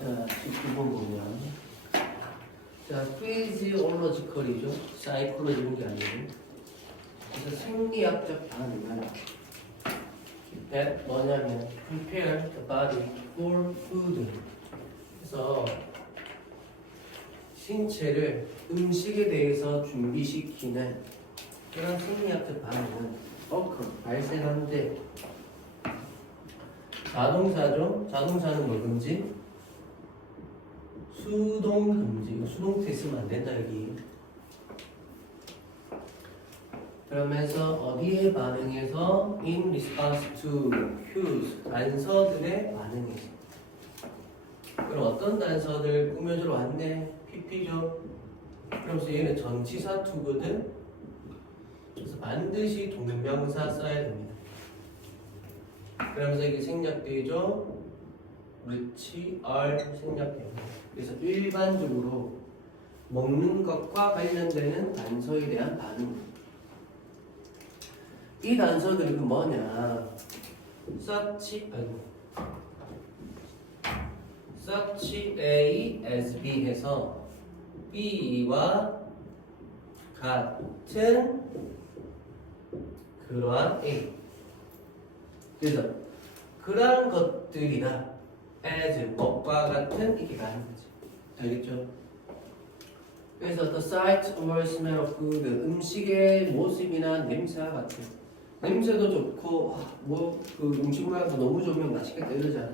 자, 19번 보면 자, physiological이죠. 사이콜로지 이런 게 아니고 그래서 생리학적 반응은 that 뭐냐면 prepare the body for food. 그래서 신체를 음식에 대해서 준비시키는 그런 생리학적 반응은 발생하는데 자동사죠. 자동사는 뭐든지 수동금지. 수동태 쓰면 안 된다 여기. 그러면서 어디에 반응해서 in response to cues 단서들의 반응에서. 그럼 어떤 단서들 꾸며주러 왔네? PP죠. 그러면서 얘는 전치사 투거든. 그래서 반드시 동명사 써야 됩니다. 그러면서 이게 생략되죠. which are 생략됩니다. 그래서 일반적으로 먹는 것과 관련되는 단서에 대한 반응. 이 단서들이 그 뭐냐? such A as B 해서 B와 같은 그러한 A. 그래서 그러한 것들이다. as 것과 같은 이렇게 가는 거지. 알겠죠? 그래서 the sight or smell of food 음식의 모습이나 냄새와 같은 냄새도 좋고 그 음식 모양도 너무 좋으면 맛있겠다 이러잖아.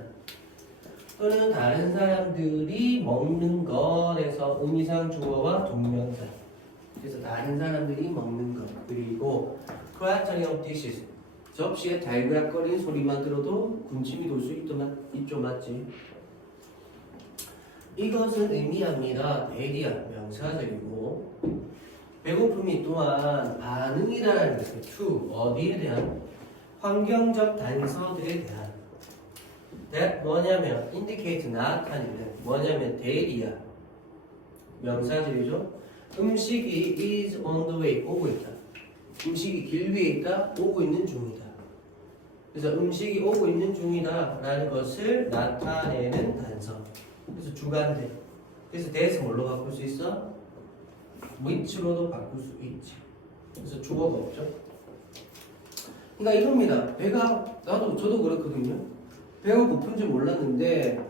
또는 다른 사람들이 먹는 것에서 의미상 주어와 동명사. 그래서 다른 사람들이 먹는 것 그리고 clattering of dishes 접시에 달그락거리는 소리만 들어도 군침이 돌 수 있죠 맞지? 이것은 의미합니다. 대리야 명사절이고 배고픔이 또한 반응이라는 것은 to 어디에 대한 환경적 단서들에 대한 that 뭐냐면 indicate 나타내는 뭐냐면 대리야 명사절이죠. 음식이 is on the way 오고 있다. 음식이 길 위에 있다. 오고 있는 중이다. 그래서 음식이 오고 있는 중이다 라는 것을 나타내는 단서. 그래서 주관대. 그래서 대에서 뭘로 바꿀 수 있어? which로도 바꿀 수 있지. 그래서 주어가 없죠. 그러니까 이겁니다. 저도 그렇거든요. 배가 고픈지 몰랐는데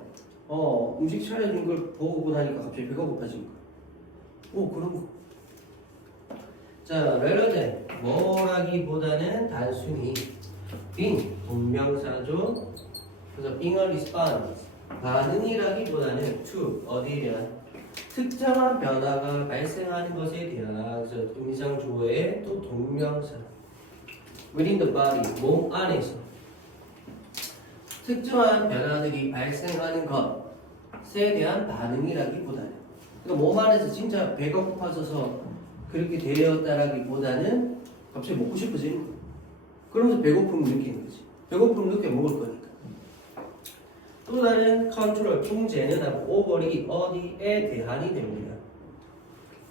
음식 차려준 걸 보고 나니까 갑자기 배가 고파진 거야. 그런 거. 자, rather than 뭐라기보다는 단순히 being 동명사죠. 그래서 being a response 반응이라기보다는 to 어디에 대한 특정한 변화가 발생하는 것에 대한 그래서 의미상 주어의 또 동명사 within the body 몸 안에서 특정한 변화들이 발생하는 것에 대한 반응이라기보다는 그러니까 몸 안에서 진짜 배가 고파져서 그렇게 되었다라기보다는 갑자기 먹고 싶어지는 거야. 그러면서 배고픔을 느끼는 거지. 배고픔을 느껴 먹을 거니까. 또 다른 컨트롤, 통제는 하고 오버이 어디에 대한이 됩니다.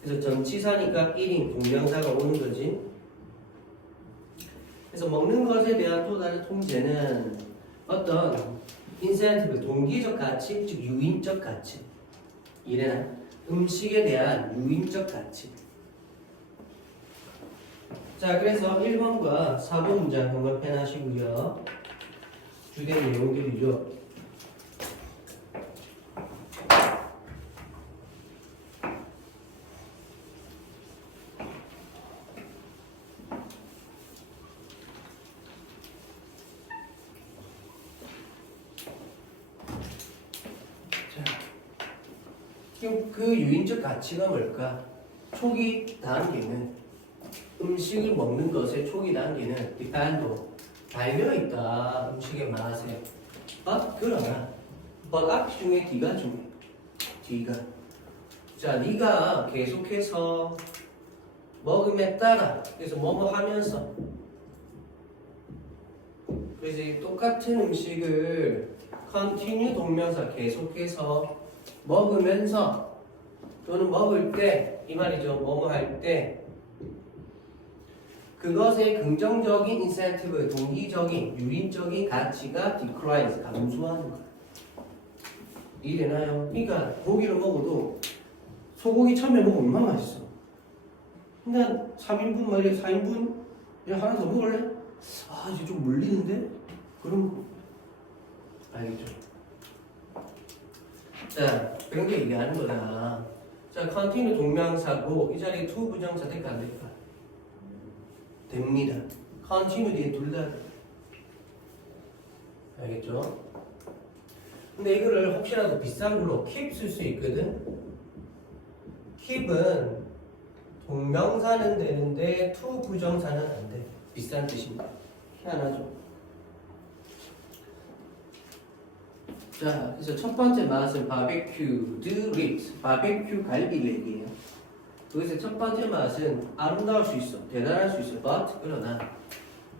그래서 전치사니까 1인 동명사가 오는 거지. 그래서 먹는 것에 대한 또 다른 통제는 어떤 인센티브, 동기적 가치, 즉 유인적 가치. 이래나 음식에 대한 유인적 가치. 자, 그래서 1번과 4번 문장 한번 펜하시고요. 주된 내용들이죠. 그 유인적 가치가 뭘까? 초기 단계는 음식을 먹는 것의 초기 단계는 일단도 달려있다. 음식의 맛에 그러나 앞 중에 뒤가 중요해. 뒤가 자 네가 계속해서 먹음에 따라 그래서 뭐뭐 하면서 그래서 똑같은 음식을 continue 동명사 계속해서 먹으면서 또는 먹을 때 이 말이죠. 뭐뭐 할 때 그것의 긍정적인 인센티브, 동기적인, 유인적인 가치가 declines, 감소하는 거야. 이래나요? 그러니까 고기를 먹어도 소고기 처음에 먹으면 얼마나 맛있어. 근데 3인분 말이야 4인분 야 하나 더 먹을래? 아 이제 좀 물리는데? 그럼 알겠죠? 자 그런 게 얘기하는 거다. 자 continue 동명사고 이 자리에 to 부정사 될까 안 될까? 됩니다. continue 뒤에 둘 다 알겠죠? 근데 이거를 혹시라도 비싼 걸로 keep 쓸 수 있거든? keep은 동명사는 되는데 to 부정사는 안 돼. 비싼 뜻입니다. 희한하죠? 자, 그래서 첫 번째 맛은 바베큐드 립스, 바베큐 갈비레기예요. 그래서 첫 번째 맛은 아름다울 수 있어, 대단할 수 있어. but 그러나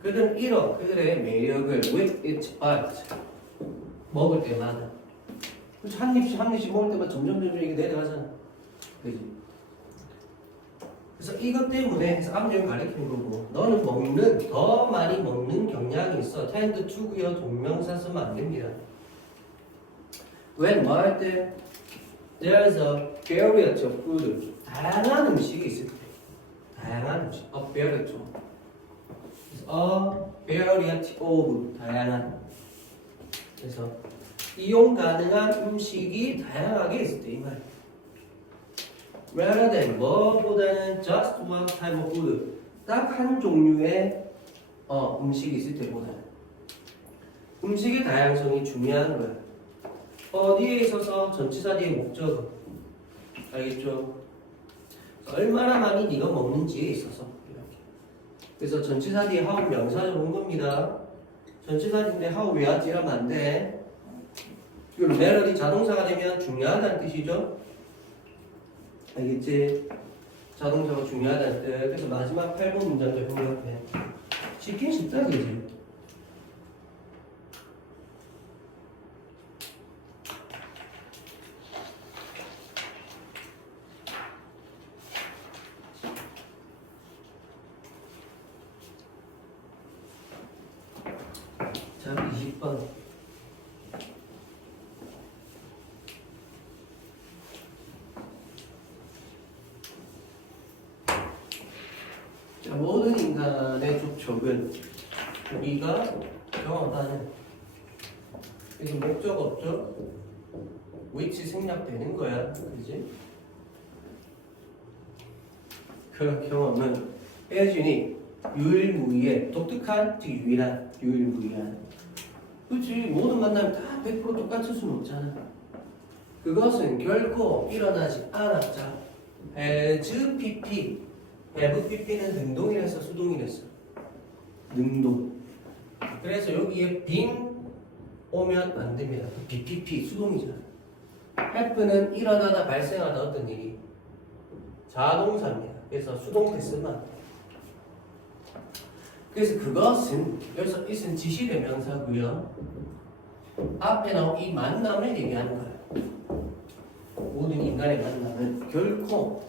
그들은 이런 그들의 매력을 with its bite 먹을 때마다 그래서 한 입씩 먹을 때마다 점점 이게 내려가잖아. 그지? 그래서 이것 때문에 암정을 가리키는 거고 너는 먹는 더 많이 먹는 경향이 있어. tend to고요. 동명사 쓰면 안 됩니다. when 뭐 할 때 there's a variety of food 다양한 음식이 있을 때 다양한 음식 a variety of 다양한 그래서 이용 가능한 음식이 다양하게 있을 때 이 말. rather than 뭐보다는 just one type of food 딱 한 종류의 음식이 있을 때보다는 음식의 다양성이 중요한 거야. 어디에 있어서 전치사 뒤에 목적어 알겠죠? 얼마나 많이 네가 먹는지에 있어서 이렇게. 그래서 전치사 뒤에 how 명사를 온 겁니다. 전치사 뒤인데 how 왜 하지 이러면 안 돼. 그리고 멜로디 자동사가 되면 중요하다는 뜻이죠. 알겠지? 자동차가 중요하다는 뜻. 그래서 마지막 8번 문장도 형용해. 쉽긴 쉽다, 그지? 자, 20번. 모든 인간의 족적은 우리가 경험하는 그래서 목적 없죠? which 생략되는 거야, 그지? 그런 경험은 as 유일무이의 독특한, 즉 유일무이한 그치? 모든 만남이 다 100% 똑같을 수는 없잖아. 그것은 결코 일어나지 않았자 as pp have pp는 능동이랬어 수동이랬어? 능동. 그래서 여기에 빙 오면 안 됩니다. bpp 수동이잖아. have는 일어나다 발생하다 어떤 일이 자동사입니다. 그래서 수동 됐으면 안 돼. 그래서 그것은 여기서 it은 지시대 명사고요. 앞에 나온 이 만남을 얘기하는 거예요. 모든 인간의 만남은 결코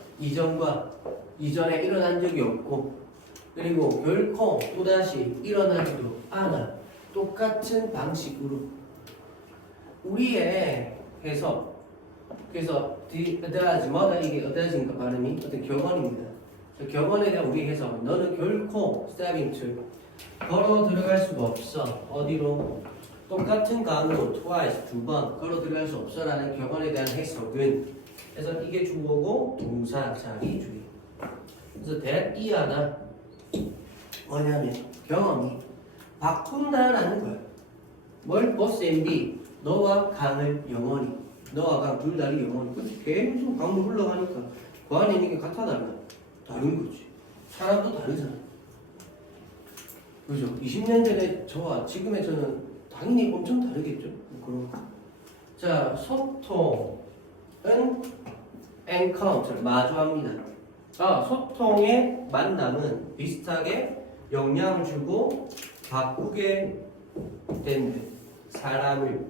이전에 일어난 적이 없고 그리고 결코 또다시 일어나지도 않아. 똑같은 방식으로 우리의 해석 그래서 뭐다 이게 어떠하신가 발음이 어떤 격언입니다. 격언에 대한 우리 해석 너는 결코 stepping to 걸어 들어갈 수가 없어. 어디로? 똑같은 강으로 twice 두 번 걸어 들어갈 수 없어라는 격언에 대한 해석은 그래서 이게 주어고 동사 자기 주의. 그래서 that 이 하나 뭐냐면 경험이 바꾼다라는 거야. 뭘? both and be 너와 강을 영원히 너와 강 둘 다리 영원히 그치? 계속 강물 흘러가니까 그 안에 있는 게 같아 다른 거지. 사람도 다르잖아. 그죠? 20년 전에 저와 지금의 저는 당연히 엄청 다르겠죠. 그럼 자 소통은 encounter 마주합니다. 소통의 만남은 비슷하게 영향을 주고 바꾸게 된대. 사람을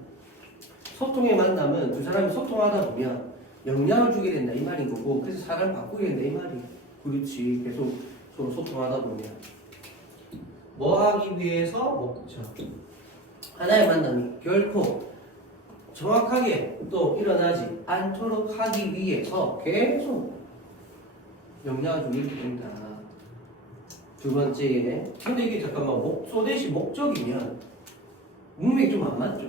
소통의 만남은 두 사람이 소통하다 보면 영향을 주게 된다 이 말인 거고 그래서 사람을 바꾸게 된다 이 말이야. 그렇지. 계속 서로 소통하다 보면 뭐 하기 위해서 목적 하나의 만남이 결코 정확하게 또 일어나지 않도록 하기 위해서 계속 영양을 좀 이렇게 된다. 두 번째에, 근데 이게 잠깐만 소대시 목적이면 문맥이 좀 안 맞죠?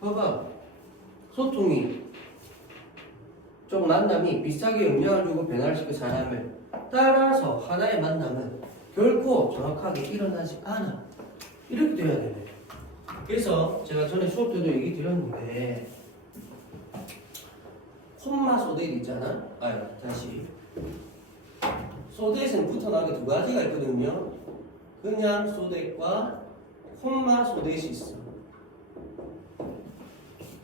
봐봐, 소통이 좀 만남이 비싸게 영향을 주고 변화를 시킨 사람을 따라서 하나의 만남은 결코 정확하게 일어나지 않아. 이렇게 돼야 되네. 그래서 제가 전에 수업 때도 얘기 드렸는데 콤마 소댓 있잖아. 다시 소댓은 붙어나게 두 가지가 있거든요. 그냥 소댓과 콤마 소댓이 있어.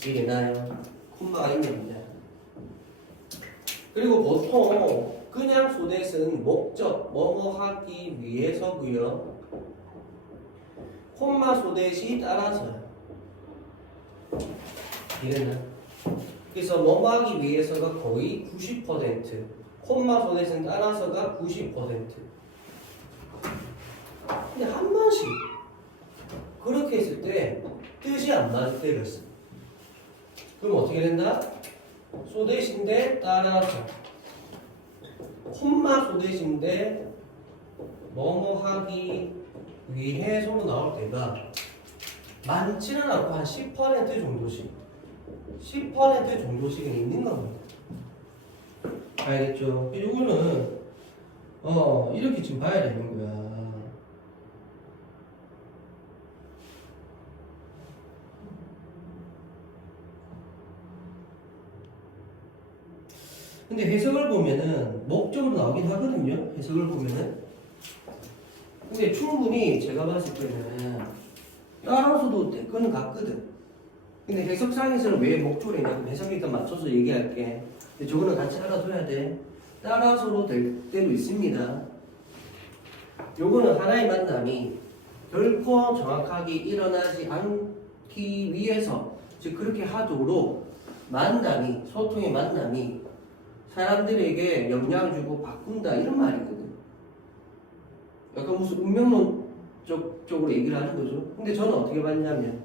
이해나요? 콤마가 있는데. 그리고 보통 그냥 소댓은 목적, 뭐뭐 하기 위해서고요. 콤마 소댓이 따라서요. 이해나? 그래서 뭐뭐 하기 위해서가 거의 90%, 콤마 소댓은 따라서가 90%. 근데 한 번씩 그렇게 했을 때 뜻이 안 맞을 때가 있어. 그럼 어떻게 된다? 소댓인데 따라서, 콤마 소댓인데 뭐뭐 하기 위해서로 나올 때가 많지는 않고 한 10% 정도씩 10% 정도씩은 있는 겁니다. 알겠죠? 이거는 이렇게 지금 봐야 되는 거야. 근데 해석을 보면은 목적으로 나오긴 하거든요. 해석을 보면은. 근데 충분히 제가 봤을 때는 따라서도 될 거는 같거든. 근데 해석상에서는 왜 목적으로 했냐면 해석에 일단 맞춰서 얘기할게. 근데 저거는 같이 알아둬야 돼. 따라서로 될 때도 있습니다. 요거는 하나의 만남이 결코 정확하게 일어나지 않기 위해서, 즉 그렇게 하도록 만남이, 소통의 만남이 사람들에게 영향을 주고 바꾼다, 이런 말이거든. 약간 무슨 운명론 쪽으로 얘기를 하는 거죠. 근데 저는 어떻게 봤냐면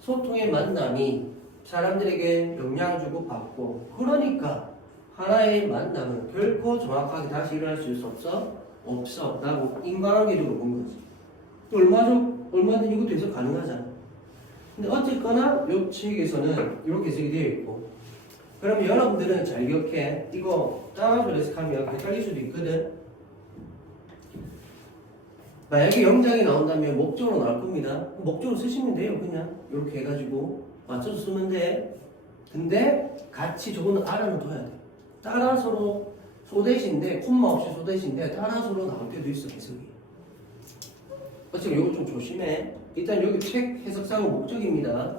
소통의 만남이 사람들에게 영향을 주고 받고, 그러니까 하나의 만남은 결코 정확하게 다시 일어날 수 있어 없어 라고 인과관계적으로 본 거지. 얼마든지 이것도 해석 가능하잖아. 근데 어쨌거나 이 책에서는 이렇게 해석이 되어 있고, 그러면 여러분들은 잘 기억해. 이거 따라서 해석하면 헷갈릴 수도 있거든. 만약에 영장이 나온다면 목적으로 나올 겁니다. 목적으로 쓰시면 돼요. 그냥 이렇게 해가지고 맞춰서 쓰면 돼. 근데 같이 저거는 알아는 둬야 돼. 따라서로 소댓인데, 콤마 없이 소댓인데 따라서로 나올 때도 있어, 해석이. 어차피 이거 좀 조심해. 일단 여기 책 해석상은 목적입니다.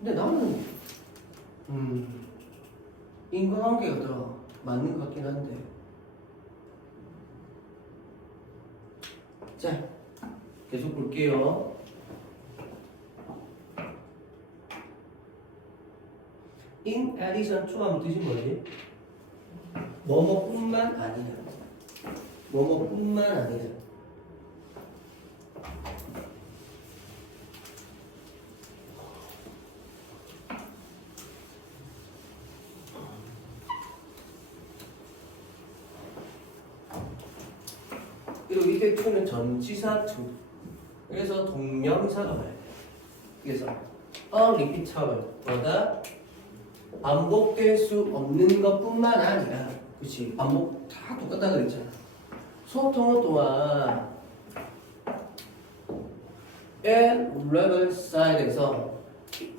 근데 나는 인과관계가 더 맞는 것 같긴 한데. 자, 계속 볼게요. In addition to 하면 뜻이 뭐지? 뭐뭐뿐만 아니라. 뭐뭐뿐만 아니라. 그리고 이때 to는 전치사 to. 그래서 동명사가 와야 돼. 그래서 unrepeatable, 뭐다? 반복될 수 없는 것뿐만 아니라, 그렇지? 반복 다 똑같다 그랬잖아. 소통은 또한 and rebel side에서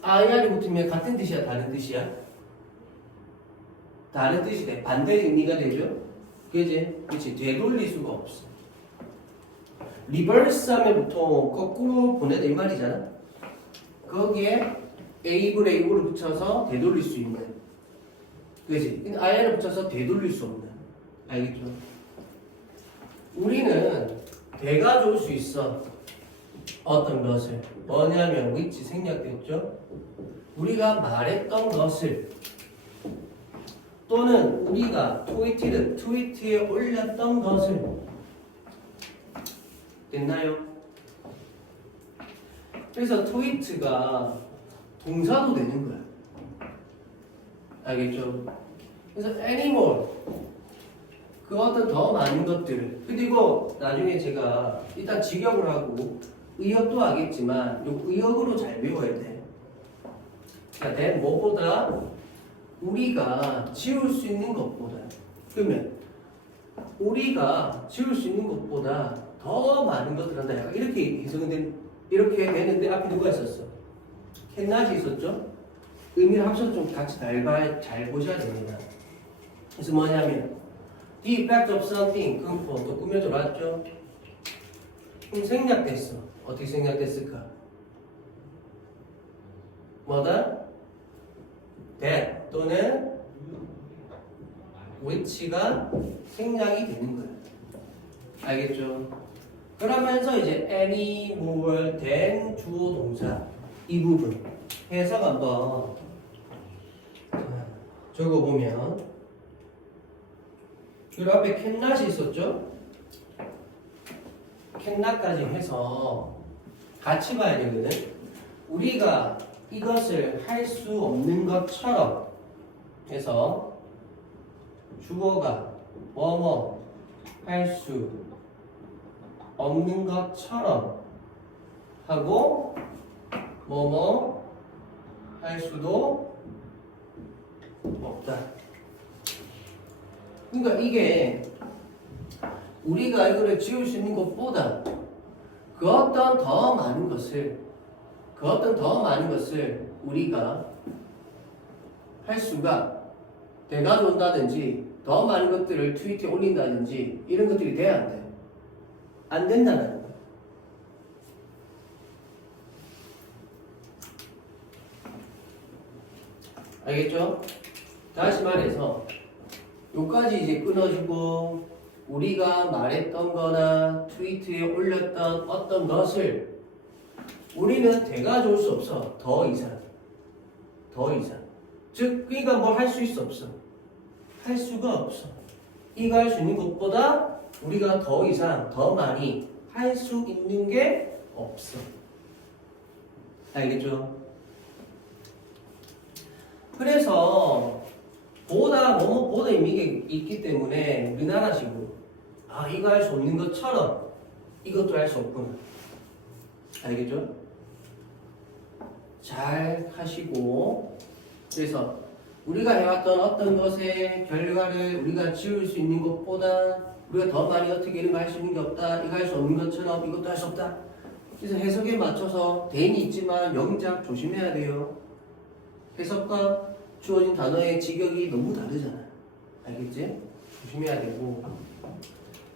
IR이 붙으면 같은 뜻이야, 다른 뜻이야? 다른 뜻이 돼. 반대 의미가 되죠? 그지? 그렇지? 되돌릴 수가 없어. 리버스 하면 보통 거꾸로 보내다 이 말이잖아. 거기에 A분의 A를 붙여서 되돌릴 수 있는, 그지? 근데 IR을 붙여서 되돌릴 수 없는. 알겠죠? 우리는 대가 좋을 수 있어. 어떤 것을. 뭐냐면 which 생략됐죠? 우리가 말했던 것을, 또는 우리가 트위트에 올렸던 것을. 됐나요? 그래서 트위트가 동사도 되는 거야. 알겠죠? 그래서 animal 그 어떤 더 많은 것들 그리고 나중에 제가 일단 직역을 하고 의역도 하겠지만 요 의역으로 잘 배워야 돼. 자, then 뭐보다 우리가 지울 수 있는 것보다 그러면 우리가 지울 수 있는 것보다 더 많은 것들 한다. 약간 이렇게 해석은 이렇게 되는데 앞에 누가 있었어? 캔낫이 있었죠? 의미를 합쳐서 좀 같이 잘 보셔야 됩니다. 그래서 뭐냐면 the effect of something 또 꾸며져 봤죠? 그럼 생략됐어. 어떻게 생략됐을까? 뭐다? that 또는 which가 생략이 되는 거야. 알겠죠? 그러면서 이제 any more than 주어 동사 이 부분 해석 한번 적어보면 그 앞에 캔낫이 있었죠? 캔낫까지 해서 같이 봐야 되거든. 우리가 이것을 할 수 없는 것처럼 해서 주어가 뭐뭐 할 수 없는 것처럼 하고 뭐뭐 할 수도 없다. 그러니까 이게 우리가 이거를 지울 수 있는 것보다 그 어떤 더 많은 것을 우리가 할 수가 내가 온다든지 더 많은 것들을 트위터에 올린다든지 이런 것들이 돼야 안 돼. 안 된다는 거야. 알겠죠? 다시 말해서 요까지 이제 끊어주고 우리가 말했던 거나 트위터에 올렸던 어떤 것을 우리는 대가져올 수 없어. 더 이상. 즉 그러니까 뭐 할 수 있어 없어? 할 수가 없어. 이거 할 수 있는 것보다 우리가 더 이상 더 많이 할 수 있는 게 없어. 알겠죠? 그래서 뭐뭐보다 의미가 있기 때문에 우리나라식으로 이거 할 수 없는 것처럼 이것도 할 수 없구나. 알겠죠? 잘 하시고 그래서 우리가 해왔던 어떤 것의 결과를 우리가 지울 수 있는 것보다 우리가 더 많이 어떻게 이런 거 할 수 있는 게 없다. 이거 할 수 없는 것처럼 이것도 할 수 없다. 그래서 해석에 맞춰서 대인이 있지만 영작 조심해야 돼요. 해석과 주어진 단어의 직역이 너무 다르잖아. 알겠지? 조심해야 되고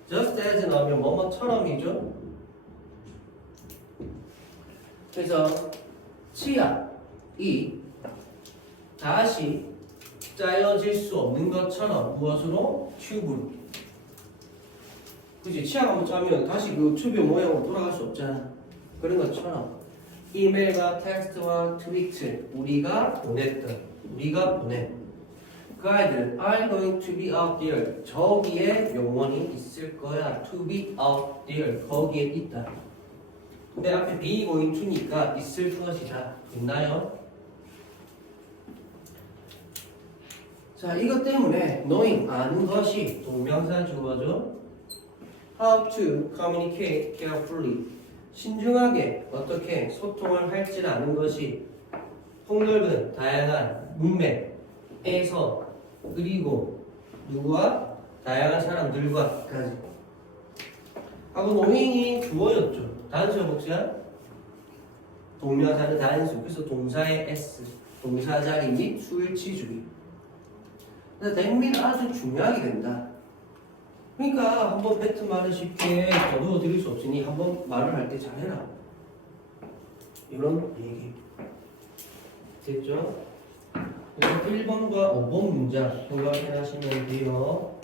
just as 나오면 뭐뭐처럼이죠. 그래서 치약이 다시 짜여질 수 없는 것처럼 무엇으로? 튜브로. 그치? 치약 한번 짜면 다시 그 튜브의 모양으로 돌아갈 수 없잖아. 그런 것처럼 이메일과 텍스트와 트위트 우리가 보낸 그 아이들은 are going to be out there. 저기에 영원히 있을 거야. to be out there. 거기에 있다. 근데 앞에 be going to니까 있을 것이다. 있나요? 자, 이것 때문에 knowing 아는 것이 동명사 주어죠. How to communicate carefully. 신중하게 어떻게 소통을 할지 아는 것이 폭넓은 다양한 문맥에서 그리고 누구와 다양한 사람들과까지 하고 knowing이 주어였죠. 단수야 복수야? 동명사는 단수. 그래서 동사의 s 동사 자리 및 수일치주의. 그래서 대민이 아주 중요하게 된다. 그러니까 한번 뱉은 말을 쉽게 거두어 드릴 수 없으니 한번 말을 할 때 잘해라. 이런 얘기. 됐죠? 그래서 1번과 5번 문장 생각해 하시면 돼요.